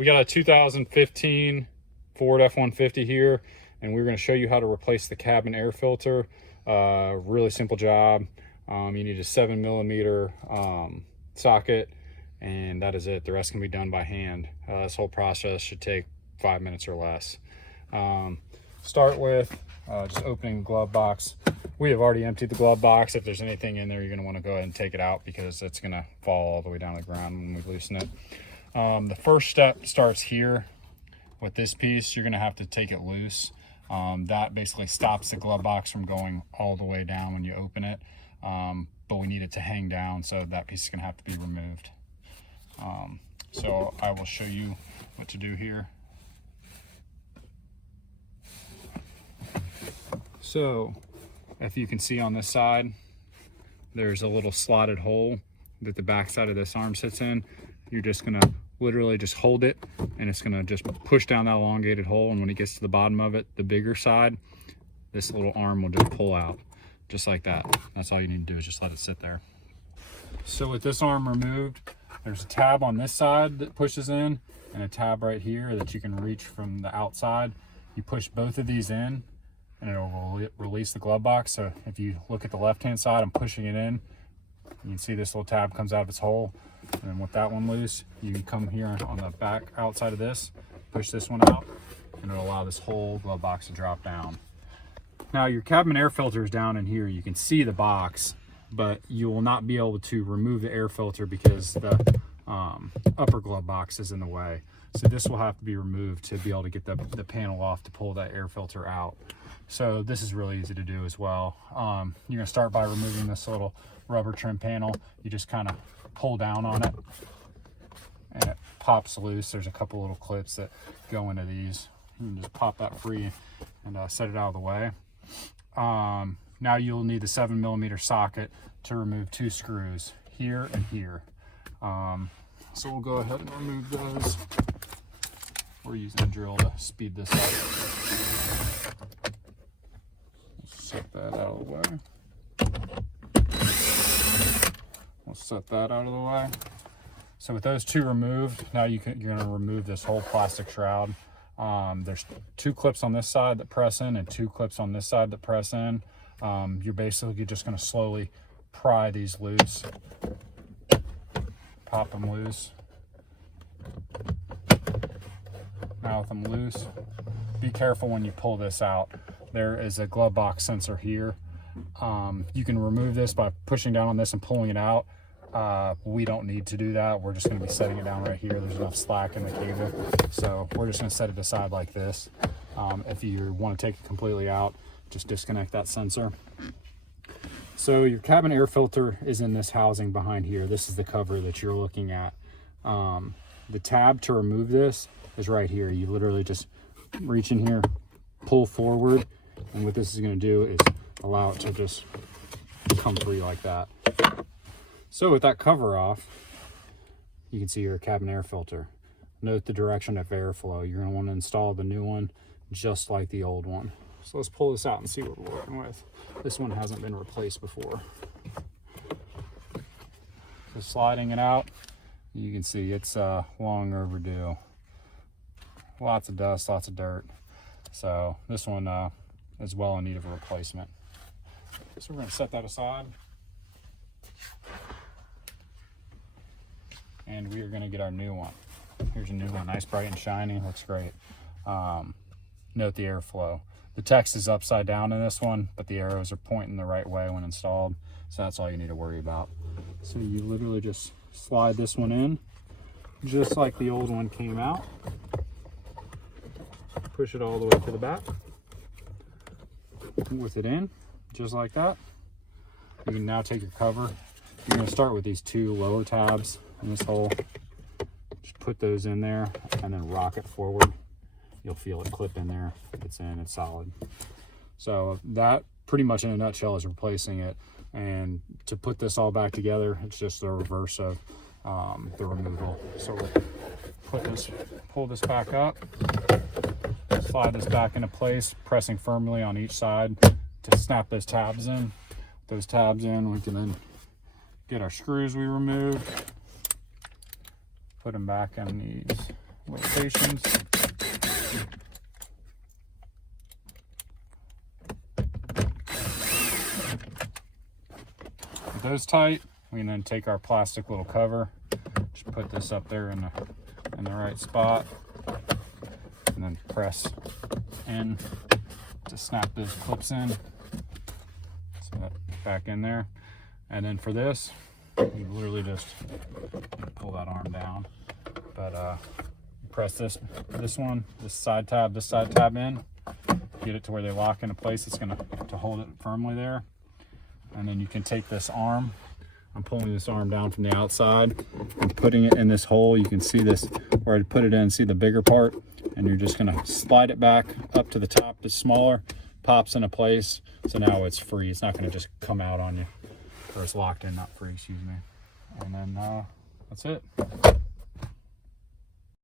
We got a 2015 Ford F-150 here, and we're going to show you how to replace the cabin air filter. Really simple job. You need a 7mm socket, and that is it. The rest can be done by hand. This whole process should take 5 minutes or less. Start with just opening the glove box. We have already emptied the glove box. If there's anything in there, you're going to want to go ahead and take it out because it's going to fall all the way down to the ground when we loosen it. The first step starts here with this piece. You're going to have to take it loose. That basically stops the glove box from going all the way down when you open it, but we need it to hang down, so that piece is going to have to be removed. So I will show you what to do here. So if you can see on this side, there's a little slotted hole that the back side of this arm sits in. You're just gonna literally just hold it, and it's gonna just push down that elongated hole, and when it gets to the bottom of it, the bigger side, this little arm will just pull out, just like that. That's all you need to do, is just let it sit there. So with this arm removed, there's a tab on this side that pushes in, and a tab right here that you can reach from the outside. You push both of these in, and it'll release the glove box. So if you look at the left-hand side, I'm pushing it in. You can see this little tab comes out of its hole. And then with that one loose, you can come here on the back outside of this, push this one out, and it'll allow this whole glove box to drop down. Now your cabin air filter is down in here. You can see the box, but you will not be able to remove the air filter because the upper glove box is in the way. So this will have to be removed to be able to get the panel off to pull that air filter out. So this is really easy to do as well. You're gonna start by removing this little rubber trim panel. You just kind of pull down on it and it pops loose. There's a couple little clips that go into these. You can just pop that free and set it out of the way. Now you'll need the 7mm socket to remove 2 screws here and here. So we'll go ahead and remove those. We're using a drill to speed this up. Set that out of the way. We'll set that out of the way. So with those 2 removed, now you're going to remove this whole plastic shroud. There's 2 clips on this side that press in and 2 clips on this side that press in. You're basically just going to slowly pry these loose, pop them loose. Now with them loose, be careful when you pull this out. There is a glove box sensor here. You can remove this by pushing down on this and pulling it out. We don't need to do that. We're just going to be setting it down right here. There's enough slack in the cable, so we're just going to set it aside like this. If you want to take it completely out, just disconnect that sensor. So your cabin air filter is in this housing behind here. This is the cover that you're looking at. The tab to remove this is right here. You literally just reach in here, pull forward, and what this is going to do is allow it to just come free like that. So with that cover off, you can see your cabin air filter. Note the direction of airflow. You're going to want to install the new one just like the old one. So let's pull this out and see what we're working with. This one hasn't been replaced before. So sliding it out, you can see it's long overdue. Lots of dust, lots of dirt. So this one is well in need of a replacement. So we're going to set that aside. And we are going to get our new one. Here's a new one, nice, bright and shiny, looks great. Note the airflow. The text is upside down in this one, but the arrows are pointing the right way when installed. So that's all you need to worry about. So you literally just slide this one in, just like the old one came out. Push it all the way to the back. With it in, just like that. You can now take your cover. You're going to start with these 2 lower tabs in this hole. Just put those in there and then rock it forward. You'll feel it clip in there. It's in, it's solid. So that pretty much in a nutshell is replacing it. And to put this all back together, it's just the reverse of the removal. So we'll pull this back up, slide this back into place, pressing firmly on each side to snap those tabs in. With those tabs in, we can then get our screws we removed, put them back in these locations. With those tight, we can then take our plastic little cover, just put this up there in the right spot, and then press in to snap those clips in. So that back in there. And then for this, you literally just pull that arm down, but press this side tab in, get it to where they lock into place. It's going to hold it firmly there. And then you can take this arm, I'm pulling this arm down from the outside and putting it in this hole. You can see this where I put it in, see the bigger part, and you're just going to slide it back up to the top. It's smaller, pops into place, so now it's free. It's not going to just come out on you, or it's locked in, not free, excuse me. And then that's it.